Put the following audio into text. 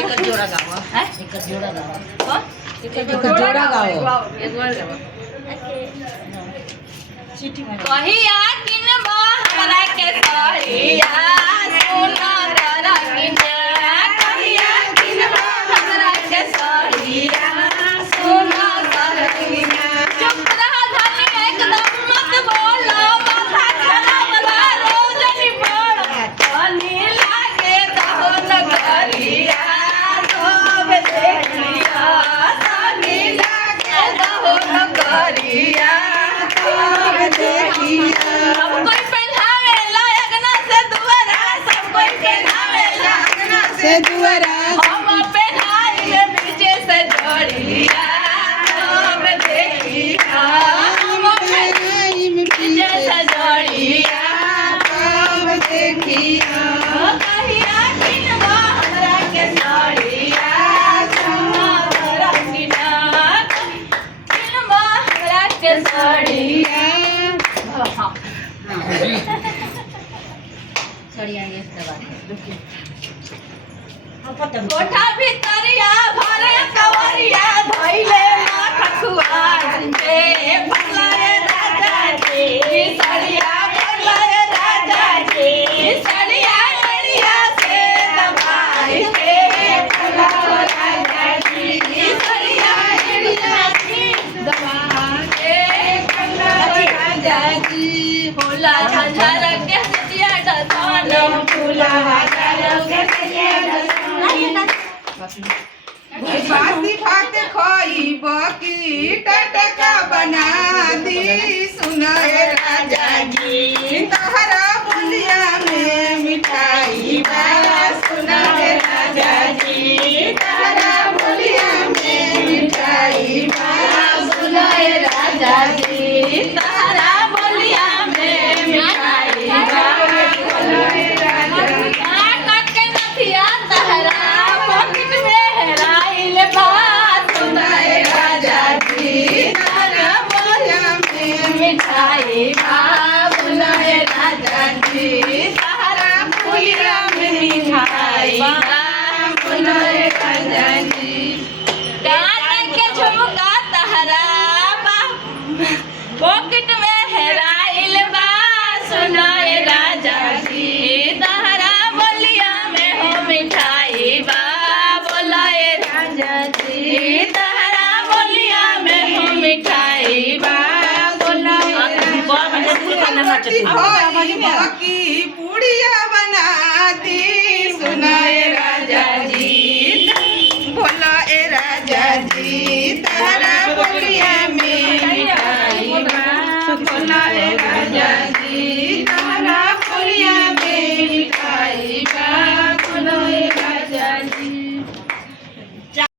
एक जोड़ा गावा है एक जोड़ा गावा कौन एक जोड़ा गावा एक बार गावा चिट्ठी में कहिया किनबा हमरा के साड़िया सोना तारा किने कहिया किनबा हमरा के साड़िया सोना तारा किने चुप रह धनी एकदम मत बोलो माथा खराब ला रोजनी पड़ धनी लागे दहन करिया सब देखिया धनी लागे दहन करिया सब कोई पहनावे लायक ना से दुआरा सब कोई पहनावे लायक ना से दुआरा हम पहनाई पीछे से जोड़िया सब देखिया हम पहनाई पीछे से जोड़िया सब देखिया कहिया किनबा हमरा के साड़िया सोना तारा किना किनबा हमरा के साड़िया हाँ सड़िया ये दबा कोठा भीतरिया भरे कवरिया धइले ठकुआ रे भलाए राजा जी सड़िया भलाए राजा जी सड़िया एड़िया से दबाई के भलाए राजा जी सड़िया एड़िया से दबाई के भलाए राजा जी होला झंझर के सतिया डसान फूला हजार के सतिया डसान बासी भात खोइब की टटका बना दी सुनाए राजा जी तहरा बोलिया में मिठाई बा सुनाए राजा जी तहरा बोलिया में मिठाई बा सुनाए राजा जी तारा बोलिया में मिठाई बा सुनाए राजा जी के नथिया तारा पॉकेट में हेराइल बा सुनाए राजा जी तारा बोलिया में मिठाई बा सुनाए राजा जी तारा बोलिया में मिठाई बा सुनाए राजा जी कान के झुमका तहरा पॉकेट में हेराइल बा सुनाए राजा जी तहरा बोलिया में हो मिठाई बा बोलाए राजा जी तहरा बोलिया में हो मिठाई बा बोलाए की पूड़िया बना दी सुनाए राजा जी बोला ए राजा जी तारा बोलिया में मिठाई बा बोला ए राजा जी तारा बोलिया में मिठाई बा बोला ए राजा जी